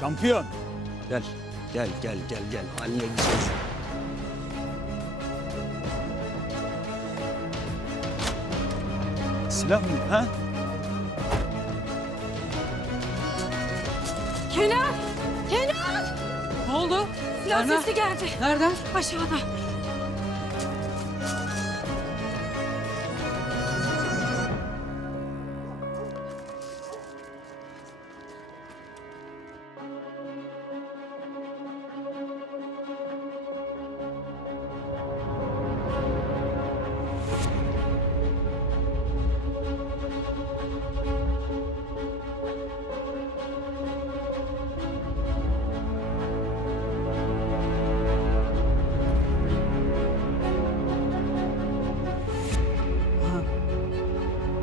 Şampiyon. Gel. Gel. Halledeceğiz. Silah mı? Ha? Kenan! Kenan! Ne oldu? Silah Berna, sesi geldi. nereden? Aşağıda.